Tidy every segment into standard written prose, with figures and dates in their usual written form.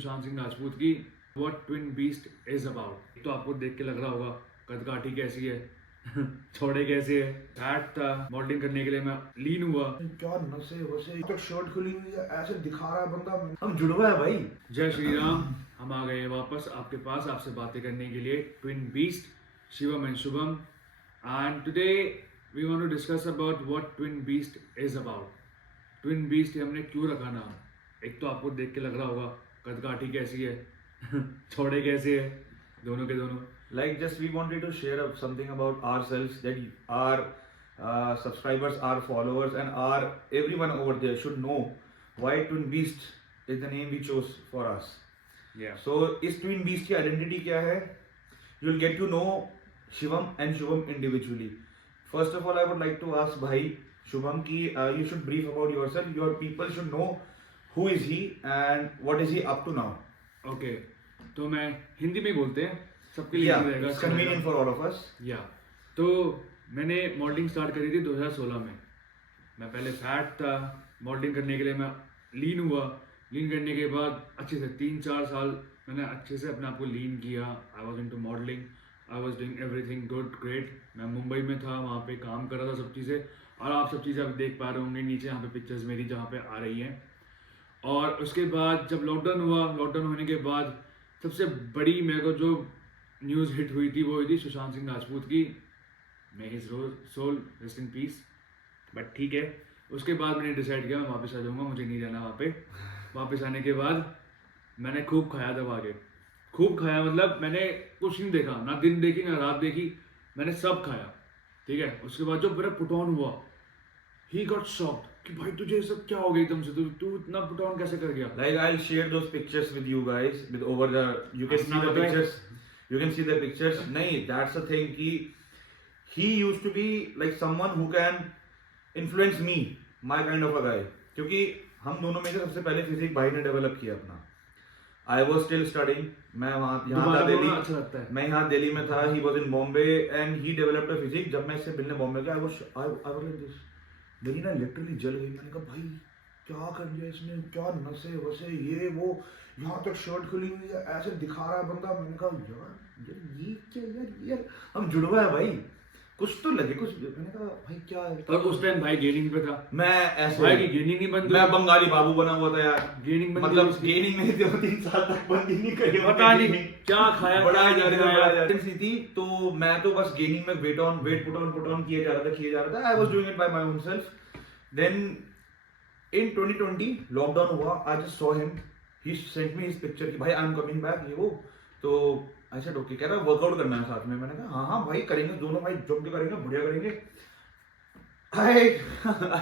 सुशांत सिंह राजपूत की what twin beast is about. तो आपको देख के लग रहा होगा कदकाठी कैसी है छोड़े कैसे है। फैट था, मॉडलिंग करने के लिए मैं लीन हुआ। क्या नशे वसे तो शर्ट खुली हुई है, ऐसे दिखा रहा है बंदा। हम जुड़वा है भाई। जय श्री राम। हम आ गए वापस आपके पास आपसे बातें करने के लिए। Twin beast Shivam and Shubham, and today we want to discuss about what twin beast is about. Twin beast हमने क्यों रखा नाम? एक तो आपको देख के लग रहा होगा कदकाठी कैसी है छोड़े कैसे है, दोनों के दोनों। Like just we wanted to share something about ourselves, that our subscribers, our followers, and our everyone over there should know why Twin Beast is the name we chose for us. Yeah. So इस Twin Beast की identity क्या है? You'll get to know Shivam and Shubham individually. First of all, I would like to ask भाई Shubham कि you should brief about yourself. Your people should know who is he and what is he up to now. Okay, तो मैं हिंदी में बोलते हैं, सबके लिए Yeah, easy रहेगा, it's convenient for all of us. या तो मैंने मॉडलिंग स्टार्ट करी थी 2016 में। मैं पहले फैट था, मॉडलिंग करने के लिए मैं लीन हुआ। लीन करने के बाद अच्छे से 3-4 साल मैंने अच्छे से अपने आप को लीन किया। I was into modelling, I was doing everything good great. मैं मुंबई में था, वहाँ पे काम कर रहा था सब चीज़ें, और आप सब चीज़ें अब देख पा रहे होंगे नीचे यहाँ पे पिक्चर्स मेरी जहाँ पे आ रही हैं। और उसके बाद जब लॉकडाउन हुआ, लॉकडाउन होने के बाद सबसे बड़ी मेरे को जो न्यूज़ हिट हुई थी वो हुई थी सुशांत सिंह राजपूत की। May his soul rest in peace. But ठीक है, उसके बाद मैंने डिसाइड किया मैं वापस आ जाऊँगा, मुझे नहीं रहना वहाँ पे। वापस आने के बाद मैंने खूब खाया दबा के, खूब खाया, मतलब मैंने कुछ नहीं देखा, ना दिन देखी ना रात देखी, मैंने सब खाया। ठीक है, उसके बाद जो मेरा पुट ऑन हुआ, ही गॉट शॉक्ड कि भाई तुझे ये सब क्या हो गई तुमसे, तू इतना पुट ऑन कैसे कर गया। Like I'll share those pictures with you guys with over the you can see the pictures. You can see the pictures. नहीं, that's the thing कि he used to be like someone who can influence me, my kind of a guy. क्योंकि हम दोनों में से सबसे पहले physique भाई ने डेवलप किया अपना। I was still studying. मैं वहाँ यहाँ था दिल्ली। अच्छा लगता है। मैं यहाँ दिल्ली में था। He was in Bombay and he developed a physique. जब मैं इससे मिलने बॉम्बे गया, I was like this. मेरी ना लिटरली जल गई। मैंने कहा भाई क्या कर दिया इसने, क्या नशे वसे ये वो, यहाँ तक शर्ट खुली हुई है, ऐसे दिखा रहा है बंदा। मैंने कहा यार ये क्या, यार हम जुड़वा है भाई, कुछ तो लगे कुछ। मैंने कहा भाई क्या है। और उस टाइम भाई गेनिंग पे था। मैं ऐसे भाई की गेनिंग नहीं बंद हुई। मैं बंगाली बाबू बना हुआ था यार। गेनिंग बंद मतलब हुई। गेनिंग में 2-3 साल तक बंद ही नहीं करी। पता नहीं क्या खाया, बढ़ाया जा क्या रहा थी। तो मैं तो बस गेनिंग में वेट पुट ऑन किया जा रहा था। I was doing it by my own self. Then in 2020 lockdown हुआ। I just saw him. He sent me his picture कि भाई I am coming back ये वो। तो I said okay, कह रहा वर्कआउट करना है साथ में। मैंने कहा हाँ भाई करेंगे दोनों भाई, जम के करेंगे, बढ़िया करेंगे।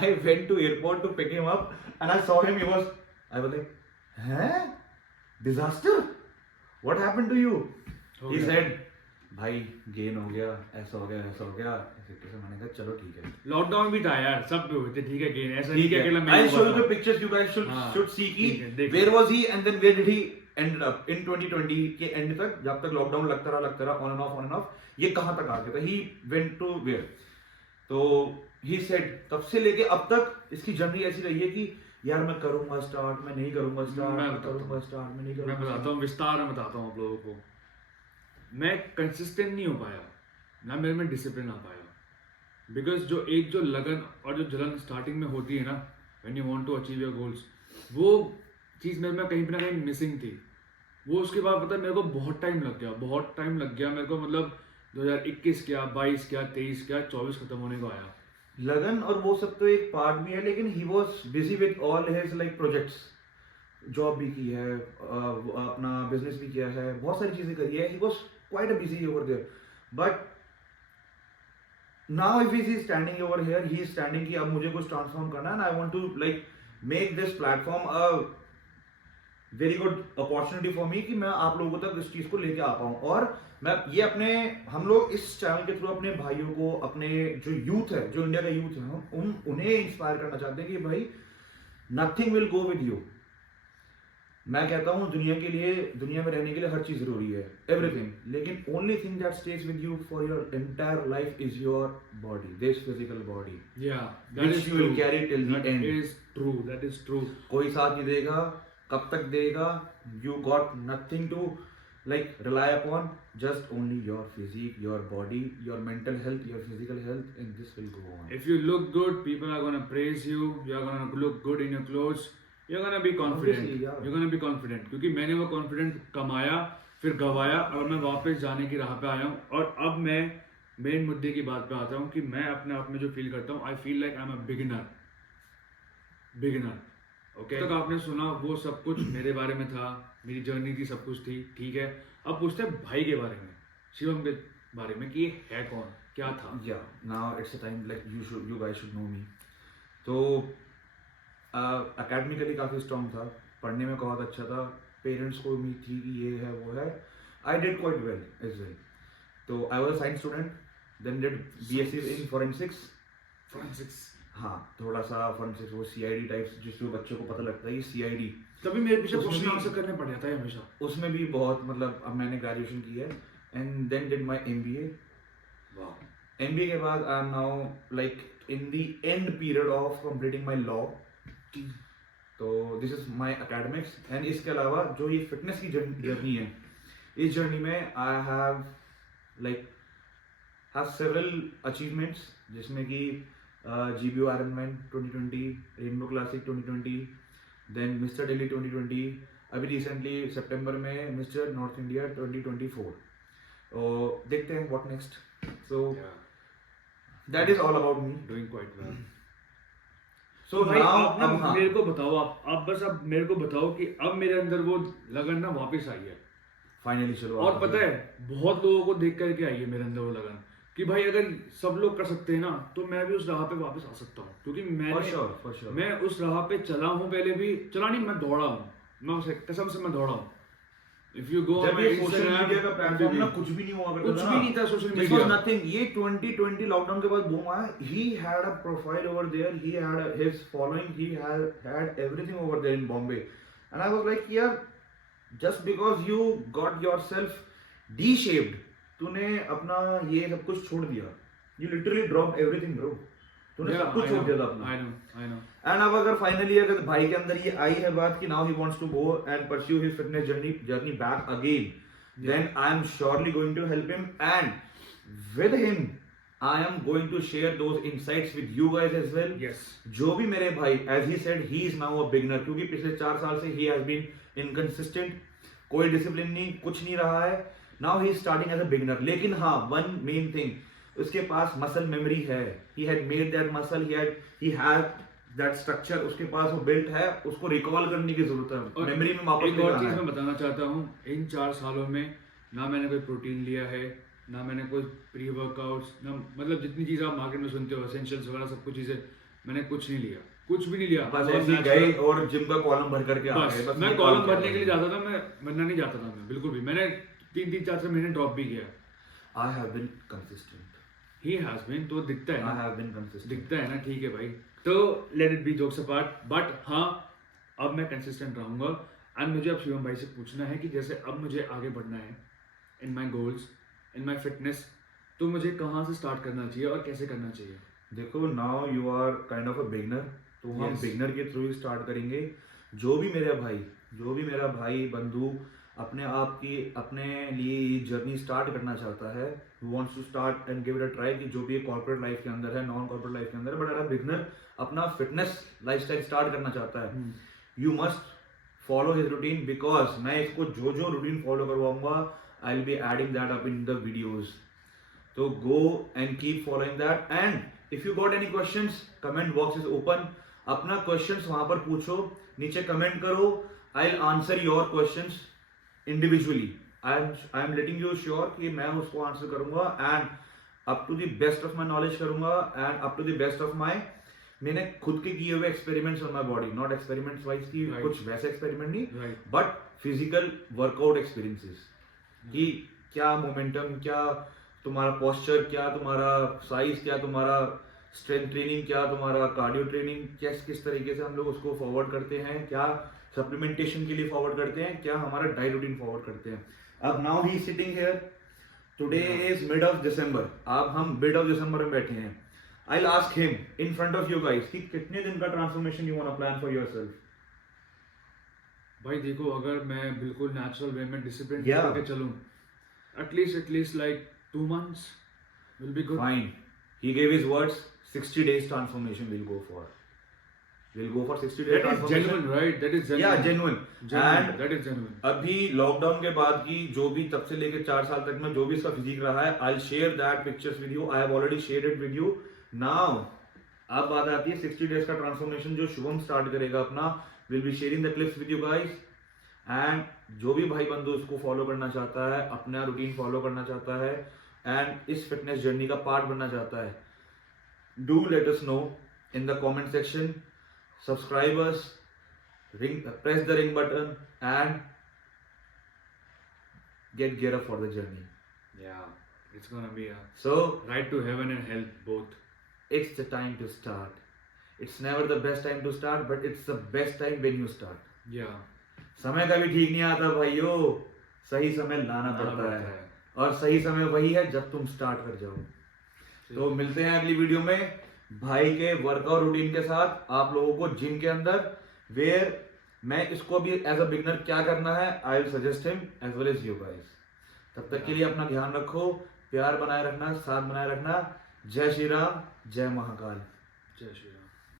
I went to airport to pick him up and I saw him. I was like, हैं? Disaster? What happened to you? He said भाई गेन हो गया, ऐसा हो गया, ऐसा हो गया। मैंने कहा चलो ठीक है। लॉकडाउन भी था यार, सब पे हुए थे, ठीक है गेन, ऐसा नहीं कि अकेला मैं। I'll show you the pictures. You guys should see कि where was he and then where did he ended up in 2020 के एंड तक, जब तक लॉकडाउन लगता रहा ऑन एंड ऑफ, ये कहाँ तक आ गया था। He went to where? तो he said तब से लेके अब तक इसकी जर्नी ऐसी रही है कि यार मैं करूंगा स्टार्ट, मैं नहीं करूंगा स्टार्ट, मैं करूंगा स्टार्ट, मैं नहीं करूंगा। मैं बताता हूँ, विस्तार में बताता हूँ आप लोगों को। मैं कंसिस्टेंट नहीं हो पाया, ना मेरे में डिसिप्लिन आ पाया। बिकॉज जो लगन और जो जलन स्टार्टिंग में होती है ना, when you want to achieve your goals, वो चीज़ मेरे में कहीं ना कहीं मिसिंग थी। वो उसके बाद पता है मेरे को बहुत टाइम लग गया मेरे को, मतलब 2021 क्या, 22 क्या, 23 क्या, 24 खत्म होने को आया। लगन और वो सब तो एक पार्ट भी है, लेकिन he was busy with all his like projects. Job भी की है, अपना बिजनेस भी किया है, बहुत सारी चीजें करी है। He was quite busy over there, but now if he is standing over here, he is standing कि अब मुझे कुछ ट्रांसफॉर्म करना है and I want to like make this platform a very good opportunity for me कि मैं आप लोगों तक इस चीज को लेके आ पाऊँ। और मैं ये हम लोग इस चैनल के थ्रू अपने भाइयों को, अपने जो यूथ है, जो इंडिया का यूथ है, हम उन्हें इंस्पायर करना चाहते हैं कि भाई nothing will go with you. मैं कहता हूँ दुनिया में रहने के लिए हर चीज जरूरी है, एवरीथिंग, लेकिन only thing that stage with you for your entire life is your body, this physical body, which you will carry till the end. That is true. कोई साथ नहीं देगा, कब तक देगा, you got nothing to like rely upon, just only your physique, your body, your mental health, your physical health, and this will go on. If you look good, people are gonna praise you. You are gonna look good in your clothes. You're gonna be confident. Obviously, yeah. You're gonna be confident. क्योंकि मैंने वो confident कमाया, फिर गवाया, और मैं वापस जाने की राह पे आया हूँ. और अब मैं मेन मुद्दे की बात पे आता हूँ कि मैं अपने आप में जो फील करता हूँ, I feel like I'm a beginner. Okay, तक आपने सुना वो सब कुछ मेरे बारे में था, मेरी जर्नी थी, सब कुछ थी, ठीक है. अब पूछते हैं भाई के बारे में, शिवम के बारे में, कि ये है कौन, क्या था. Yeah, now it's a time like you guys should know me. तो academically काफ़ी strong था, पढ़ने में बहुत अच्छा था, पेरेंट्स को उम्मीद थी कि ये है वो है. I did quite well as well. तो I was a science student, then did BSc in forensics. हाँ, थोड़ा सा forensics वो CID टाइप्स जिसमें बच्चों को पता लगता है ये CID. तभी मेरे पीछे उसमें क्वेश्चन भी- आंसर करने पड़ जाता है हमेशा. उसमें भी बहुत मतलब अब मैंने ग्रेजुएशन की है and then did my MBA. वाह. MBA के बाद I am now like in the end period of completing my law. तो this is my academics and इसके अलावा जो ये fitness की जर्नी है, इस जर्नी में I have like have several achievements जिसमें कि GBO Ironman 2020, Rainbow Classic 2020, then Mr. Delhi 2020, अभी recently सितंबर में Mr. North India 2024. और देखते हैं what next. So that is all about me. Doing quite well. So भाई now आप ना अब हाँ, मेरे को बताओ, आप बस अब मेरे को बताओ कि अब मेरे अंदर वो लगन ना वापस आई है. फाइनली चलो. और पता है बहुत लोगों को देख करके आई है मेरे अंदर वो लगन कि भाई अगर सब लोग कर सकते हैं ना, तो मैं भी उस राह पे वापस आ सकता हूँ. क्योंकि for sure. मैं उस राह पे चला हूँ, पहले भी चला नहीं, मैं दौड़ा हूँ. मैं उसे कसम से मैं दौड़ा हूँ. इफ यू गो जब ये सोशल मीडिया का प्लेटफॉर्म ना कुछ भी नहीं हुआ करता कुछ था भी ना, नहीं था social This was media. nothing. ये 2020 लॉकडाउन के बाद बूम आया. He had a profile over there. He had his following. He had everything over there in Bombay. And I was like, यार, just because you got yourself de-shaped, तूने अपना ये सब कुछ छोड़ दिया. You literally dropped everything, bro. तूने सब कुछ छोड़ दिया था अपना. I know. एंड अब अगर फाइनली अगर भाई के अंदर ये आई है बात कि now he wants to go and pursue his fitness journey back again, then I am surely going to help him and with him I am going to share those insights with you guys as well. Yes. जो भी मेरे भाई, as he said, he is now a beginner, क्योंकि पिछले 4 साल से he has been inconsistent, कोई discipline नहीं, कुछ नहीं रहा है. Now he is starting as a beginner. लेकिन हाँ, वन मेन थिंग, उसके पास मसल मेमोरी है. He had made that muscle, he had that structure, उसके पास वो बिल्ट है, उसको रिकॉल करने की जरूरत है, और मेमोरी में वापस एक और लेकर चीज आना मैं है. बताना चाहता हूँ, इन 4 सालों में ना मैंने कोई प्रोटीन लिया है, ना मैंने कोई प्री वर्कआउट्स, ना मतलब जितनी चीज़ आप मार्केट में सुनते हो एसेंशियल्स वगैरह सब कुछ चीज़ें, मैंने कुछ नहीं लिया, कुछ भी नहीं लिया. बस बहुत ऐसे ही natural. गए और जिम का कॉलम भर करके आ गए. बस बस मैं ये कॉलम काम भरने के लिए किया. जाता था, मैं वरना नहीं जाता था मैं बिल्कुल भी. मैंने 3-4 महीने ड्रॉप भी किया. I have been consistent. He has been, तो दिखता है I ना, have been consistent. दिखता है ना. ठीक है भाई, तो let it be jokes apart, but हाँ अब मैं कंसिस्टेंट रहूंगा. एंड मुझे अब शिवम भाई से पूछना है कि जैसे अब मुझे आगे बढ़ना है इन my goals, in my fitness, तो मुझे कहाँ से स्टार्ट करना चाहिए और कैसे करना चाहिए. देखो, now you are kind of a beginner, तो हम Yes. बिगनर के थ्रू ही स्टार्ट करेंगे. जो भी मेरा भाई बंधु अपने आप की अपने लिए ये जर्नी स्टार्ट करना चाहता है, who wants to start and give it a try, कि जो भी कॉर्पोरेट लाइफ के अंदर है, नॉन कॉर्पोरेट लाइफ के अंदर है, बट अगर बिगनर अपना फिटनेस लाइफस्टाइल स्टार्ट करना चाहता है, you must follow his routine, because मैं इसको जो रूटीन फॉलो करवाऊंगा, I will be adding that up in the videos. तो go and keep following that. And if you got any questions, comment box is open. अपना questions वहां पर पूछो, नीचे कमेंट करो. I will answer your questions individually. I am letting you sure कि मैं उसको आंसर करूंगा and up to the best of my knowledge करूंगा and up to the best of my, मैंने खुद के किए हुए experiments on my body, not experiments wise की Right. कुछ वैसे एक्सपेरिमेंट नहीं, right. But physical workout experiences, कि क्या मोमेंटम, क्या तुम्हारा पोस्चर, क्या तुम्हारा साइज, क्या तुम्हारा स्ट्रेंथ ट्रेनिंग, क्या तुम्हारा कार्डियो ट्रेनिंग, किस तरीके से हम लोग उसको फॉरवर्ड करते हैं, क्या सप्लीमेंटेशन के लिए फॉरवर्ड करते हैं, क्या हमारा डाइट रूटीन फॉरवर्ड करते हैं. अब now he sitting here, today is mid of December. अब हम मिड ऑफ दिसंबर में बैठे हैं. I'll ask him in front of you guys कि कितने दिन का transformation you wanna plan for yourself. भाई देखो, अगर मैं बिल्कुल नेचुरल वे में डिसिप्लिन Yeah. करके चलूं, at least like 2 months will be good. Fine. He gave his words. 60 days transformation we'll go for. We'll go for 60 days That is transformation. genuine, right? That is genuine. Yeah, genuine. Genuine. And That is genuine. अभी lockdown के बाद की जो भी तब से लेके 4 साल तक में जो भी इसका फिजिक रहा है, I share that pictures with you. I have already shared it with you. Now अब बात आती है 60 डेज का ट्रांसफॉर्मेशन जो शुभम स्टार्ट करेगा अपना. Will be sharing the clips with you guys. And जो भी भाई बंधु इसको फॉलो करना चाहता है, अपना रूटीन फॉलो करना चाहता है एंड इस फिटनेस जर्नी का पार्ट बनना चाहता है, do let us know in the comment section. Subscribe us, press the ring button and get gear up for the journey. Yeah, it's gonna be a So ride to heaven and hell both. it's the time to start. It's never the best time to start, but it's the best time when you start. Yeah. समय का भी ठीक नहीं आता भाइयों, सही समय लाना पड़ता है और सही समय वही है जब तुम स्टार्ट कर जाओ. तो मिलते हैं अगली वीडियो में भाई के वर्कआउट रूटीन के साथ आप लोगों को जिम के अंदर, वेयर मैं इसको भी एज अ बिगनर क्या करना है I will suggest him as well as you guys. तब तक के लिए अपना ध्यान रखो, प्यार बनाए रखना, साथ बनाए रखना. जय श्री राम, जय महाकाल. जय श्री राम.